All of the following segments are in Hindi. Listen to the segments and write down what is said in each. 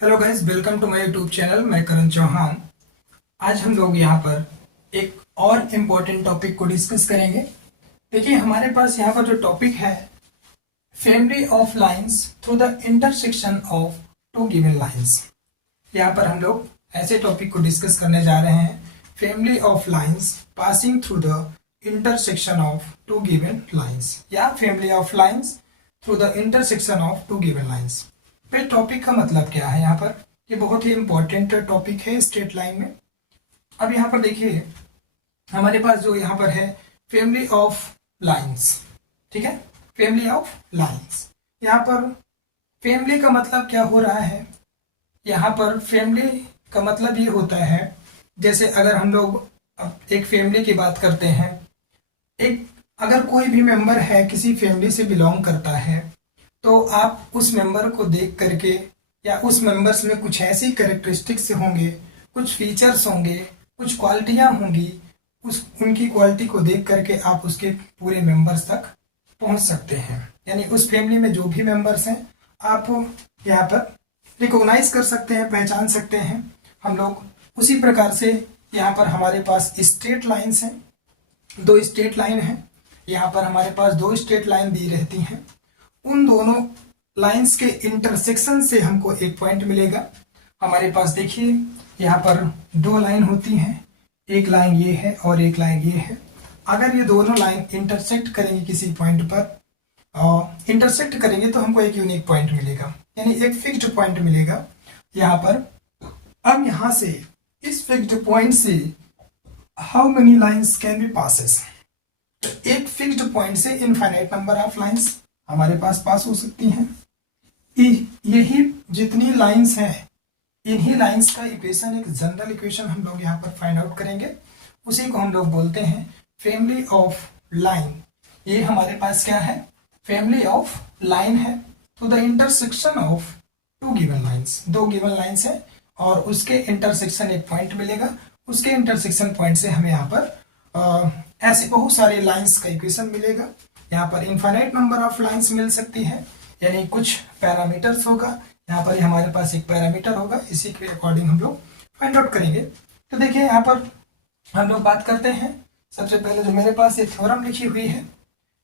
Hello guys, welcome to my YouTube channel. मैं करण चौहान। आज हम लोग यहाँ पर एक और इम्पोर्टेंट टॉपिक को डिस्कस करेंगे। देखिए, हमारे पास यहाँ पर जो टॉपिक है, family of lines through the intersection of two given lines. यहाँ पर हम लोग ऐसे टॉपिक को डिस्कस करने जा रहे हैं, family of lines passing through the intersection of two given lines, या family of lines through the intersection of two given lines. पे टॉपिक का मतलब क्या है यहाँ पर? ये बहुत ही इंपॉर्टेंट टॉपिक है स्ट्रेट लाइन में। अब यहाँ पर देखिए, हमारे पास जो यहाँ पर है फैमिली ऑफ लाइंस, ठीक है, फैमिली ऑफ लाइंस। यहाँ पर फैमिली का मतलब क्या हो रहा है? यहाँ पर फैमिली का मतलब ये होता है, जैसे अगर हम लोग एक फैमिली की बात करते हैं, एक अगर कोई भी मेंबर है किसी फैमिली से बिलोंग करता है, तो आप उस मेंबर को देख करके या उस मेंबर्स में कुछ ऐसी कैरेक्टरिस्टिक्स होंगे, कुछ फीचर्स होंगे, कुछ क्वालिटियां होंगी, उनकी क्वालिटी को देख करके आप उसके पूरे मेंबर्स तक पहुंच सकते हैं। यानी उस फैमिली में जो भी मेंबर्स हैं आप यहाँ पर रिकॉग्नाइज कर सकते हैं, पहचान सकते हैं हम लोग। उसी प्रकार से यहाँ पर हमारे पास स्ट्रेट लाइन्स हैं, दो स्ट्रेट लाइन हैं। यहाँ पर हमारे पास दो स्ट्रेट लाइन दी रहती हैं। उन दोनों लाइंस के इंटरसेक्शन से हमको एक पॉइंट मिलेगा। हमारे पास देखिए, यहाँ पर दो लाइन होती हैं, एक लाइन ये है और एक लाइन ये है। अगर ये दोनों लाइन इंटरसेक्ट करेंगे किसी पॉइंट पर, इंटरसेक्ट करेंगे तो हमको एक यूनिक पॉइंट मिलेगा, यानी एक फिक्स्ड पॉइंट मिलेगा यहाँ पर। अब यहाँ से इस फिक्स्ड पॉइंट से how many lines can be passes? तो एक फिक्स्ड पॉइंट से इनफाइनाइट नंबर ऑफ लाइन्स हमारे पास हो सकती हैं। यही जितनी लाइंस हैं, इन्हीं लाइंस का इक्वेशन, एक जनरल इक्वेशन हम लोग यहाँ पर फाइंड आउट करेंगे। उसी को हम लोग बोलते हैं फैमिली ऑफ लाइन। ये हमारे पास क्या है? फैमिली ऑफ लाइन है तो the intersection of two given lines. दो गिवन लाइंस है और उसके इंटरसेक्शन एक पॉइंट मिलेगा। उसके इंटरसेक्शन पॉइंट से हमें यहाँ पर ऐसे बहुत सारे लाइंस का इक्वेशन मिलेगा। यहाँ पर इनफाइनाइट नंबर ऑफ लाइंस मिल सकती है, यानी कुछ पैरामीटर्स होगा। यहाँ पर हमारे पास एक पैरामीटर होगा, इसी के अकॉर्डिंग हम लोग फाइंड आउट करेंगे। तो देखिए, यहाँ पर हम लोग बात करते हैं। सबसे पहले जो मेरे पास ये थ्योरम लिखी हुई है,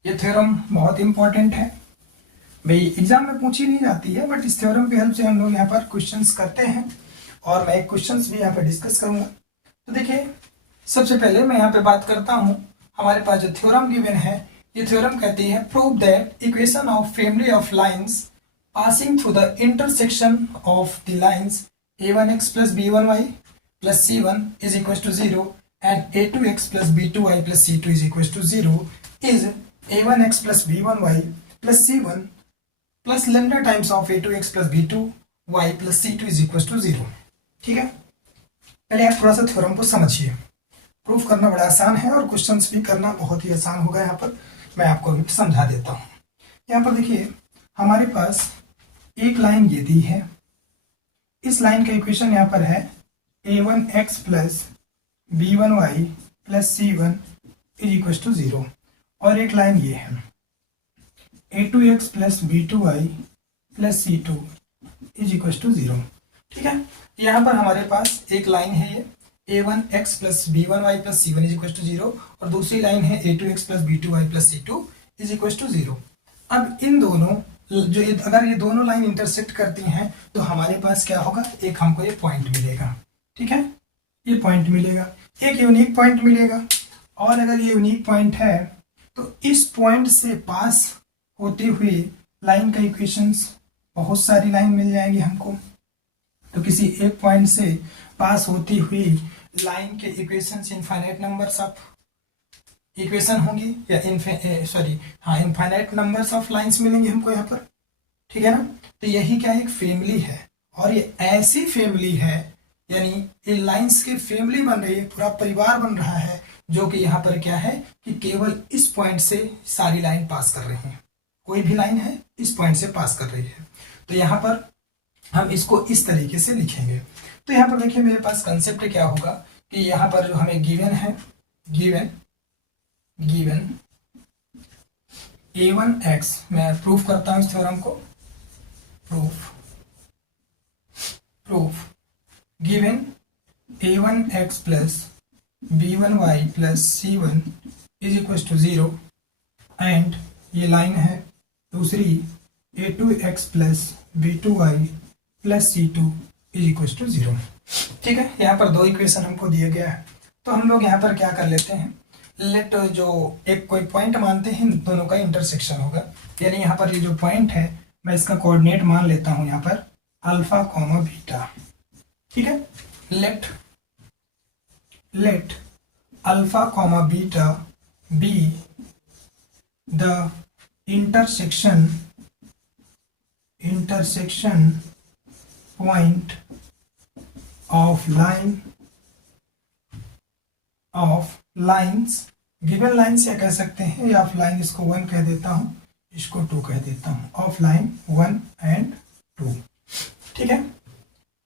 ये थ्योरम बहुत इंपॉर्टेंट है भाई, एग्जाम में पूछी नहीं जाती है, बट इस थ्योरम की हेल्प से हम लोग यहाँ पर क्वेश्चंस करते हैं और मैं एक क्वेश्चंस भी यहाँ पर डिस्कस करूंगा। तो देखिए, सबसे पहले मैं यहाँ पे बात करता हूँ, हमारे पास जो थ्योरम गिवन है, ये थ्योरम कहती है prove that equation of family of lines passing through the intersection of the lines a1x plus b1y plus c1 is equals to 0 and a2x plus b2y plus c2 is equals to 0 is a1x plus b1y plus c1 plus lambda times of a2x plus b2y plus c2 is equals to 0। ठीक है, पहले आप थोड़ा सा थ्योरम को समझिए। प्रूफ करना बड़ा आसान है और क्वेश्चंस भी करना बहुत ही आसान होगा। यहाँ पर मैं आपको अभी समझा देता हूँ। यहाँ पर देखिए, हमारे पास एक लाइन ये दी है। इस लाइन का इक्वेशन यहाँ पर है a1x plus b1y plus c1 is equal to 0, और एक लाइन ये है a2x plus b2y plus c2 is equal to 0। ठीक है, यहाँ पर हमारे पास एक लाइन है ये a1x plus b1y plus c1 is equal to 0, और दूसरी लाइन है a2x plus b2y plus c2 is equal to 0। अब इन दोनों अगर ये दोनों लाइन इंटरसेक्ट करती हैं तो हमारे पास क्या होगा? एक हमको ये पॉइंट मिलेगा। ठीक है, ये पॉइंट मिलेगा, एक यूनिक पॉइंट मिलेगा। और अगर ये यूनिक पॉइंट है तो इस पॉइंट से पास होते हुए लाइन का इक्वेशंस, बहुत सारी लाइन मिल जाएंगी हमको। तो किसी एक पॉइंट से पास होती हुई लाइन के equations infinite numbers of equation होंगी, या इनफाइनाइट नंबर्स ऑफ लाइंस मिलेंगे हमको यहाँ पर। ठीक है ना? तो यही क्या एक फैमिली है, और ये ऐसी फैमिली है, यानी इन लाइंस की फैमिली बन रही है, पूरा परिवार बन रहा है, जो कि यहाँ पर क्या है कि केवल इस पॉइंट से सारी लाइन पास कर रही है। कोई भी लाइन है इस पॉइंट से पास कर रही है। तो यहाँ पर हम इसको इस तरीके से लिखेंगे। तो यहाँ पर देखिए, मेरे पास कंसेप्ट क्या होगा कि यहाँ पर जो हमें गिवन है, गिवन a1x, मैं प्रूफ करता हूँ इस थ्योरम को। Proof proof given a1x plus b1y plus c1 is equal to 0 and ये लाइन है दूसरी a2x plus b2y plus c2 is equal to 0। ठीक है, यहाँ पर दो इक्वेशन हमको दिया गया है, तो हम लोग यहाँ पर क्या कर लेते हैं, लेट जो एक कोई पॉइंट मानते हैं दोनों का इंटरसेक्शन होगा, यानी यहाँ पर ये जो पॉइंट है मैं इसका कोऑर्डिनेट मान लेता हूँ यहाँ पर अल्फा कॉमा बीटा। ठीक है, let alpha comma beta be the intersection point of lines given lines या कह सकते हैं, या ऑफ लाइन इसको 1 कह देता हूं, इसको 2 कह देता हूं, ऑफ लाइन 1 एंड 2। ठीक है,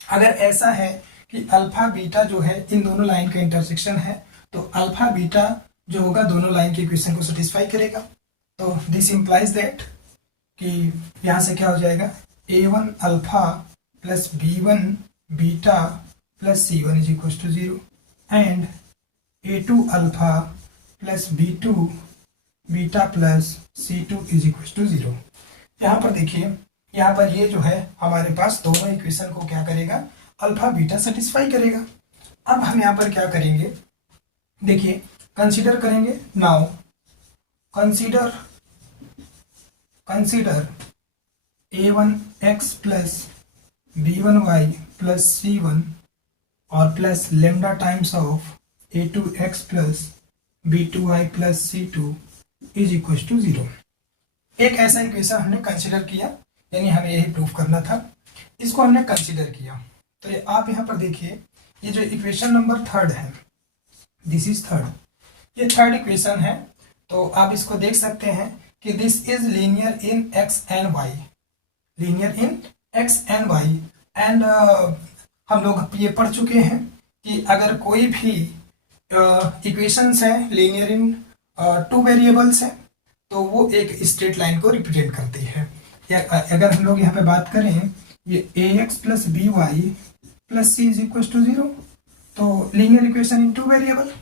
अगर ऐसा है कि अल्फा बीटा जो है इन दोनों लाइन का इंटरसेक्शन है, तो अल्फा बीटा जो होगा दोनों लाइन के इक्वेशन को सेटिस्फाई करेगा। तो दिस इंप्लाइज दैट कि यहाँ से क्या हो जाएगा, a1 alpha plus b1 beta plus c1 is equal to 0 and a2 alpha plus b2 beta plus c2 is equal to 0। यहाँ पर देखिए, यहाँ पर ये जो है हमारे पास दोनों इक्वेशन को क्या करेगा, अल्फा बीटा सेटिस्फाई करेगा। अब हम यहाँ पर क्या करेंगे, देखिए कंसीडर करेंगे, now consider a1x plus b1y plus c1 और plus lambda times of a2x plus b2y plus c2 is equal to 0। एक ऐसा इक्वेशन हमने कंसीडर किया, यानी हमें यही प्रूफ करना था, इसको हमने कंसीडर किया। तो ये आप यहाँ पर देखिए, ये जो इक्वेशन नंबर 3 है, दिस इज 3, ये 3rd इक्वेशन है। तो आप इसको देख सकते हैं कि this is linear in X and Y, linear in X and Y. And हम लोग ये पढ़ चुके हैं कि अगर कोई भी इक्वेशंस है लीनियर इन 2 वेरिएबल्स है, तो वो एक स्ट्रेट लाइन को रिप्रेजेंट करती है। या अगर हम लोग यहाँ पे बात करें, ये ax plus B Y plus C is equal to 0, तो linear equation in 2 variable,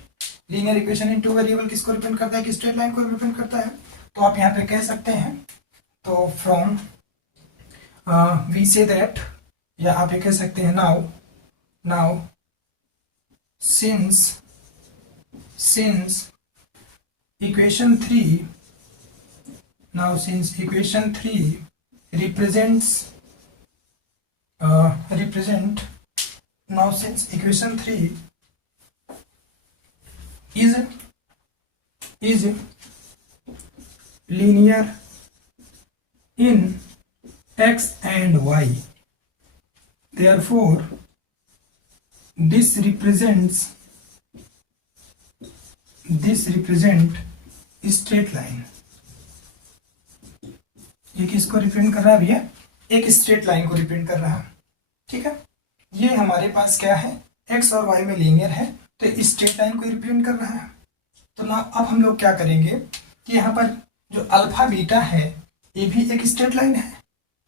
linear equation in 2 variable किसको रिप्रेजेंट करता है, कि स्ट्रेट लाइन को रिप्रेजेंट करता है। तो आप यहाँ पे कह सकते हैं, तो फ्रॉम वी से दैट, या आप ये कह सकते हैं now since equation 3 represents since equation 3 is linear in x and y, therefore this represent straight line। ये किसको रिप्रेजेंट कर रहा है भैया, एक स्ट्रेट लाइन को रिप्रेजेंट कर रहा है। ठीक है, ये हमारे पास क्या है, x और y में लीनियर है, तो इस स्ट्रेट लाइन को रिप्रेजेंट कर रहा है। तो ना अब हम लोग क्या करेंगे कि यहाँ पर जो अल्फा बीटा है ये भी एक स्ट्रेट लाइन है,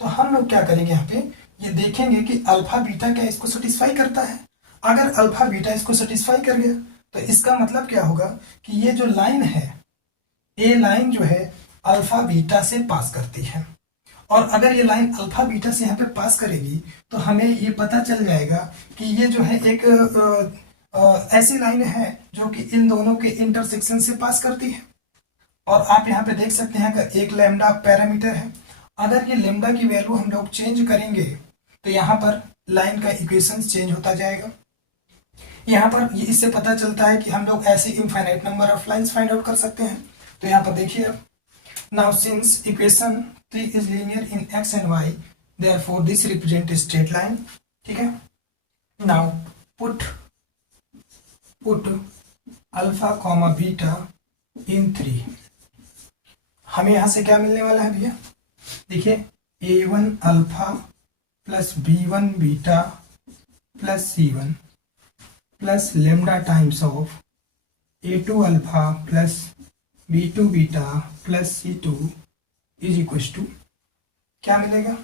तो हम लोग क्या करेंगे, यहाँ पे ये देखेंगे कि अल्फा बीटा क्या इसको सेटिस्फाई करता है। अगर अल्फा बीटा इसको सेटिस्फाई कर गया, तो इसका मतलब क्या होगा कि ये जो लाइन है, ए लाइन जो है अल्फा बीटा से पास करती है, और अगर ये लाइन अल्फा बीटा से यहाँ पे पास करेगी, तो हमें ये पता चल जाएगा कि ये जो है एक ऐसी लाइन है जो कि इन दोनों के इंटरसेक्शन से पास करती है। और आप यहाँ पे देख सकते हैं कि एक लैम्डा पैरामीटर है, अगर ये लैम्डा की वैल्यू हम लोग चेंज करेंगे, तो यहाँ पर लाइन का इक्वेशन चेंज होता जाएगा। यहाँ पर इससे पता चलता है कि हम लोग ऐसे infinite number of lines find out कर सकते हैं। तो यहाँ पर देखिए, now since equation 3 is linear in x and y, therefore this represent a straight line। ठीक है, now put alpha comma beta in 3। हमें यहाँ से क्या मिलने वाला है भैया, देखिए a1 alpha plus b1 beta plus c1 plus lambda times of a2 alpha plus b2 beta plus c2 is equal to क्या मिलेगा।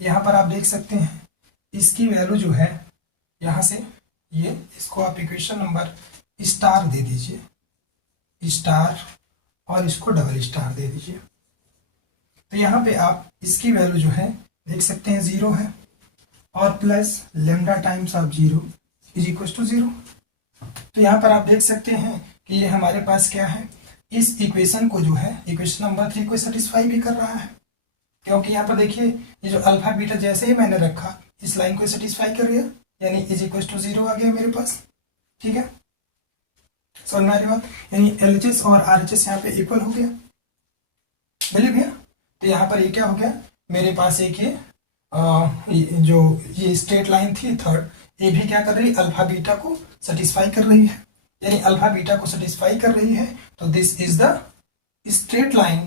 यहाँ पर आप देख सकते हैं इसकी वैल्यू जो है यहाँ से ये, इसको आप इक्वेशन नंबर स्टार दे दीजिए, स्टार, और इसको डबल स्टार दे दीजिए। तो यहाँ पे आप इसकी वैल्यू जो है देख सकते हैं 0 है, और plus lambda times of 0 is equal to 0। तो यहाँ पर आप देख सकते हैं कि ये हमारे पास क्या है, इस इक्वेशन को जो है इक्वेशन नंबर 3 को सेटिस्फाई भी कर रहा है, क्योंकि यहाँ पर देखिए ये जो अल्फा बीटा जैसे ही मैंने रखा इस लाइन को सेटिस्फाई कर गया, यानी इज इक्वल टू 0 आ गया मेरे पास। ठीक है, समझ में आ रही बात, यानी LHS और RHS यहाँ पे इक्वल हो गया, मिल गया। तो यहाँ पर ये क्या हो गया, मेरे पास एक ये जो ये स्ट्रेट लाइन थी थर्ड, ये भी क्या कर रही है, अल्फा बीटा को सेटिस्फाई कर रही है, यानी अल्फा बीटा को सेटिस्फाई कर रही है। तो this is the straight line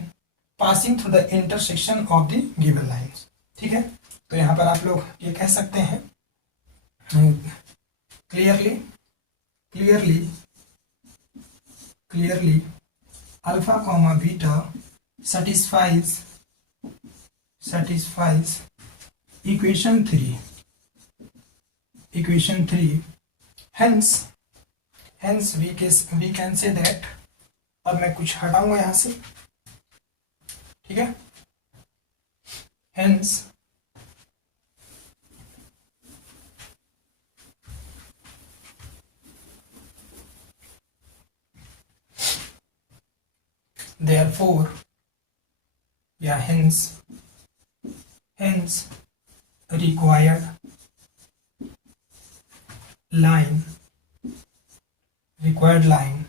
passing through the intersection of the given lines. ठीक है, तो यहाँ पर आप लोग ये कह सकते हैं clearly alpha comma beta satisfies equation 3, hence we can say that, अब मैं कुछ हटाऊंगा यहाँ से, ठीक है, hence therefore या hence required line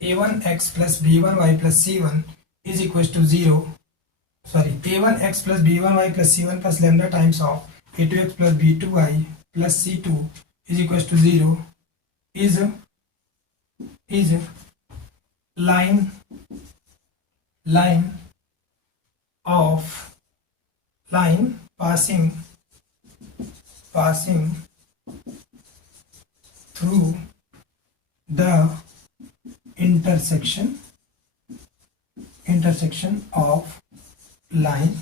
a1x plus b1y plus c1 is equals to 0, sorry, a1x plus b1y plus c1 plus lambda times of a2x plus b2y plus c2 is equals to 0 is line passing through the intersection of line,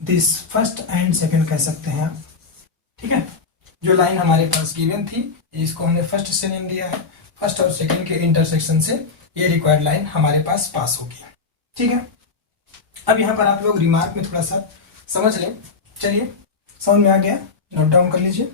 this first and second कह सकते हैं आप। ठीक है, जो लाइन हमारे पास गिवन थी इसको हमने फर्स्ट से नेम दिया है, फर्स्ट और सेकंड के इंटरसेक्शन से ये रिक्वायर्ड लाइन हमारे पास पास होगी। ठीक है, अब यहाँ पर आप लोग रिमार्क में थोड़ा सा समझ लें। चलिए, समझ में आ गया, नोट डाउन कर लीजिए।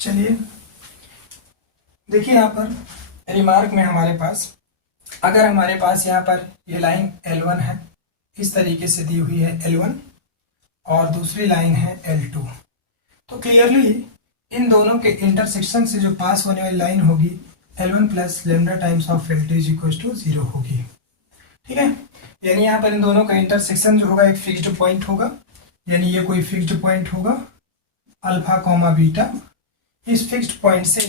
चलिए देखिए, यहाँ पर रिमार्क में हमारे पास, अगर हमारे पास यहाँ पर ये लाइन L1 है, इस तरीके से दी हुई है L1, और दूसरी लाइन है L2, तो क्लियरली इन दोनों के इंटरसेक्शन से जो पास होने वाली लाइन होगी L1 plus lambda times of L2 is equal to 0 होगी। ठीक है, यानी यहाँ पर इन दोनों का इंटरसेक्शन जो होगा एक फिक्स्ड पॉइंट होगा, यानी ये कोई फिक्स्ड पॉइंट होगा अल्फा कॉमा बीटा, इस फिक्स्ड पॉइंट से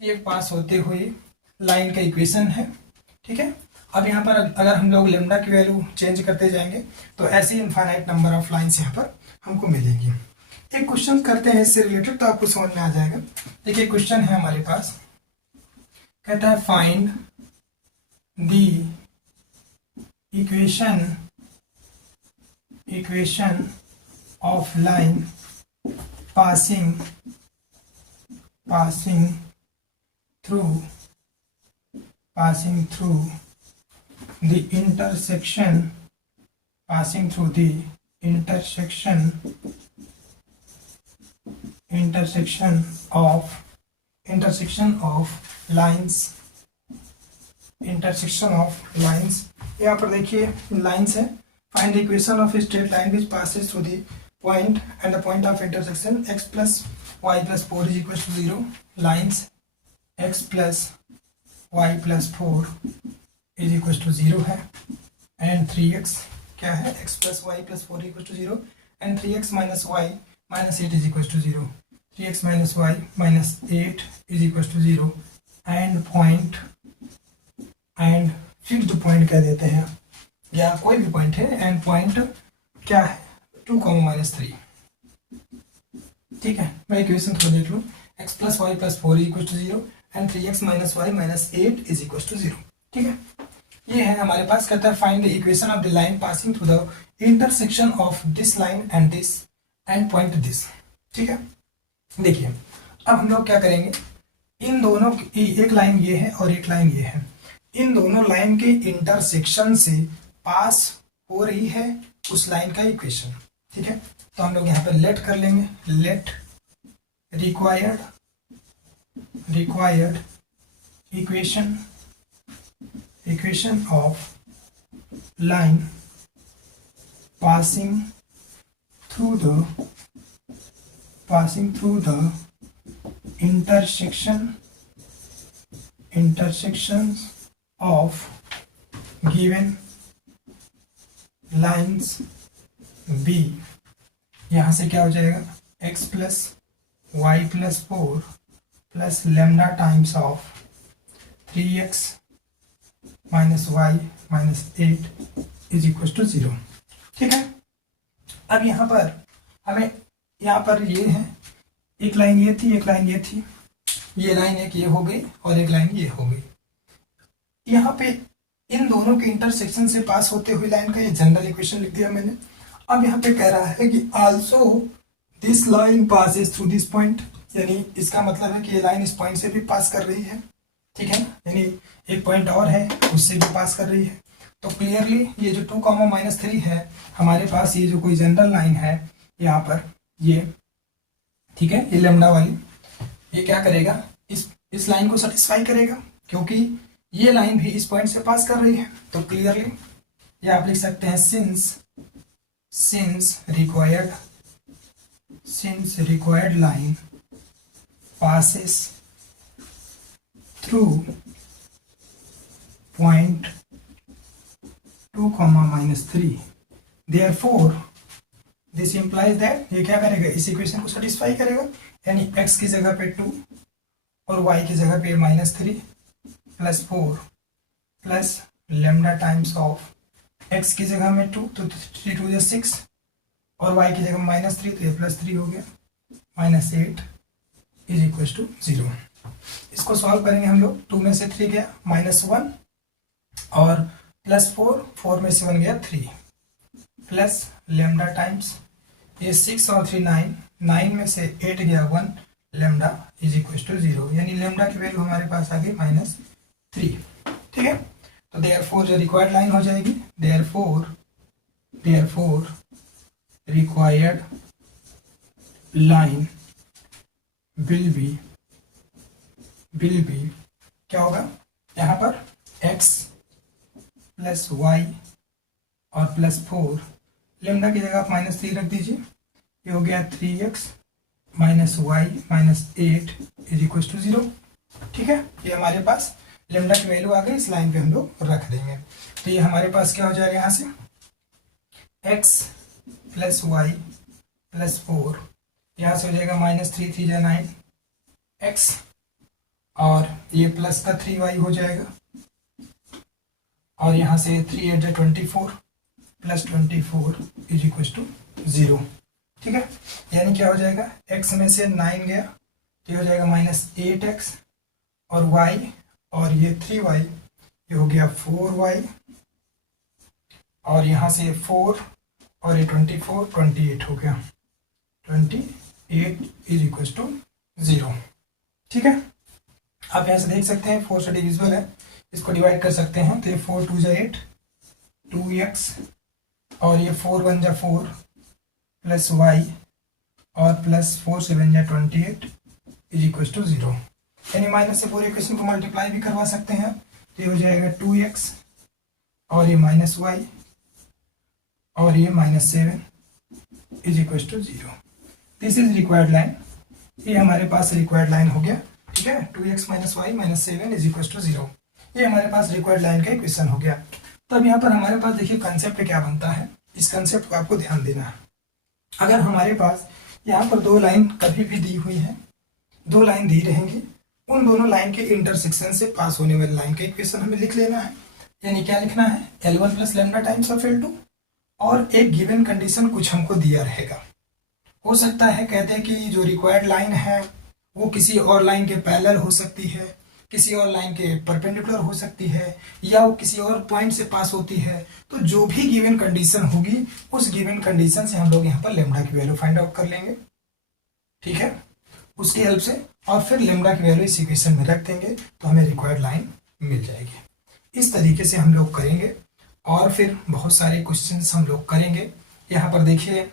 ये पास होते हुए लाइन का इक्वेशन है। ठीक है, अब यहाँ पर अगर हम लोग लेमडा की वैल्यू चेंज करते जाएंगे तो ऐसी इनफाइनाइट नंबर ऑफ लाइंस यहाँ पर हमको मिलेंगी। एक क्वेश्चन करते हैं इससे रिलेटेड, तो आपको समझ में आ जाएगा। देखिए, क्वेश्चन है हमारे पास, कहता है find the equation of line passing through the intersection passing through the intersection of lines। यहाँ पर देखिए लाइन्स है। Find the equation of straight line which passes through the point and the point of intersection x plus y plus 4 is equal to 0। Lines x plus y plus 4 is equal to 0 है एंड 3x क्या है x plus y plus 4 equal to 0 and 3x minus y minus 8 is equal to 0। 3x minus y minus 8 is equal to 0 and point and fixed point कह देते हैं या कोई भी पॉइंट है एंड पॉइंट क्या है 2, -3। ठीक है, मैं इक्वेशन थोड़ा देख लूँ। x plus y plus 4 is equal to 0 and 3x minus y minus 8 is equal to 0। ठीक है, ये है हमारे पास। कहता है find the equation of the line passing through the intersection of this line and this and point this. ठीक है, देखिए अब हम लोग क्या करेंगे, इन दोनों की एक लाइन ये है और एक लाइन ये है, इन दोनों लाइन के इंटरसेक्शन से पास हो रही है उस लाइन का इक्वेशन। ठीक है, तो हम लोग यहाँ पे लेट कर लेंगे, late required equation of line passing through the intersections of given lines B। यहाँ से क्या हो जाएगा x plus y plus 4 plus lambda times of 3x minus y minus 8 is equal to 0। ठीक है, अब यहाँ पर हमें यहाँ पर ये है, एक लाइन ये थी, एक लाइन ये थी, ये लाइन एक ये हो गई और एक लाइन ये हो गई। यहाँ पे इन दोनों के इंटरसेक्शन से पास होते हुए लाइन का ये जनरल इक्वेशन लिख दिया मैंने। अब यहाँ पे कह रहा है कि also this line passes through this point, यानी इसका मतलब है कि ये लाइन इस पॉइंट से भी पास कर रही है। ठीक है, यानी एक पॉइंट और है उससे भी पास कर रही है। तो क्लियरली ये जो 2, -3 है हमारे पास, ये जो कोई जनरल लाइन है यहाँ पर ये, ठीक है, ये लैम्डा वाली, ये क्या करेगा, इस लाइन को सेटिस्फाई करेगा क्योंकि ये लाइन भी इस पॉइंट से पास कर रही है। तो क्लियरली ये आप लिख सकते हैं since required line passes through point 2, -3 therefore this implies that, ये क्या करेगा, इस इक्वेशन को सेटिस्फाई करेगा, यानी x की जगह पे 2 और y की जगह पे -3 plus 4 plus lambda times of x की जगह में 2 तो 3 2 6 और y की जगह में -3 तो ये +3 हो गया, -8 इज इक्वल टू 0। इसको सॉल्व करेंगे हम लोग। 2 में से 3 गया -1 और +4 में से 1 गया 3 प्लस लेमडा टाइम्स ये 6 और 3 9 में से 8 गया 1, लेमडा इज इक्वल टू 0, यानी लेमडा की वैल्यू हमारे पास आ गई -3। ठीक है, तो देयरफॉर जो रिक्वायर्ड लाइन हो जाएगी, therefore required line will be क्या होगा, यहाँ पर x प्लस y और +4, लेमडा की जगह आप -3 रख दीजिए, ये हो गया 3x minus Y minus 8 is equal to 0। ठीक है, ये हमारे पास लेमडा की वैल्यू आ गई, इस लाइन पे हम लोग रख देंगे। तो ये हमारे पास क्या हो जाएगा, यहाँ से x प्लस वाई प्लस 4, यहाँ से हो जाएगा -3 3 जा 9 x और ये प्लस का 3y हो जाएगा और यहाँ से 3 8 जा 24 प्लस 24 इज इक्वल टू 0। ठीक है, यानी क्या हो जाएगा, x में से 9 गया तो ये हो जाएगा -8x और y और ये 3y, ये हो गया 4y और यहाँ से 4 और ये 24 28 हो गया, 28 इज इक्वल टू 0। ठीक है, आप यहाँ से देख सकते हैं 4 से डिविजिबल है, इसको डिवाइड कर सकते हैं, तो ये 4 2 जा 8 2x और ये 4 1 जा 4 प्लस वाई और प्लस 4 7 जा 28 इज इक्वल टू 0। यानी माइनस से पूरे इक्वेशन को मल्टीप्लाई भी करवा सकते हैं। तो ये हो जाएगा 2x और ये माइनस वाई और ये minus 7 is equal to 0। This is required line. ये हमारे पास रिक्वायर्ड लाइन हो गया। ठीक है, 2x minus Y minus 7 is equal to 0। ये हमारे पास रिक्वायर्ड लाइन का इक्वेशन हो गया। तो अब यहाँ पर हमारे पास देखिए कंसेप्ट क्या बनता है, इस कंसेप्ट को आपको ध्यान देना है। अगर हमारे पास यहाँ पर दो लाइन कभी भी दी हुई है, दो लाइन दी रहेंगी, उन दोनों लाइन के इंटरसेक्शन से पास होने वाली लाइन का इक्वेशन हमें लिख लेना है। यानी क्या लिखना है, L1 plus lambda times of L2 और एक गिवन कंडीशन कुछ हमको दिया रहेगा। हो सकता है कहते हैं कि जो रिक्वायर्ड लाइन है वो किसी और लाइन के पैरेलल हो सकती है, किसी और लाइन के परपेंडिकुलर हो सकती है, या वो किसी और पॉइंट से पास होती है। तो जो भी गिवन कंडीशन होगी उस गिवन कंडीशन से हम लोग यहाँ पर लेमडा की वैल्यू फाइंड आउट कर लेंगे। ठीक है, उसकी हेल्प से, और फिर लेमडा की वैल्यू इस इक्वेशन में रख देंगे तो हमें रिक्वायर्ड लाइन मिल जाएगी। इस तरीके से हम लोग करेंगे और फिर बहुत सारे क्वेश्चंस हम लोग करेंगे। यहाँ पर देखिए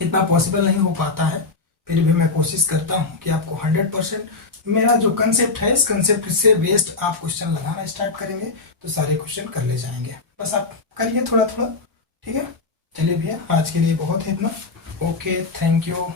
इतना पॉसिबल नहीं हो पाता है, फिर भी मैं कोशिश करता हूँ कि आपको 100% मेरा जो कंसेप्ट है इस कंसेप्ट से बेस्ड आप क्वेश्चन लगाना स्टार्ट करेंगे तो सारे क्वेश्चन कर ले जाएंगे। बस आप करिए थोड़ा थोड़ा। ठीक है, चलिए भैया आज के लिए बहुत है इतना। Okay, thank you.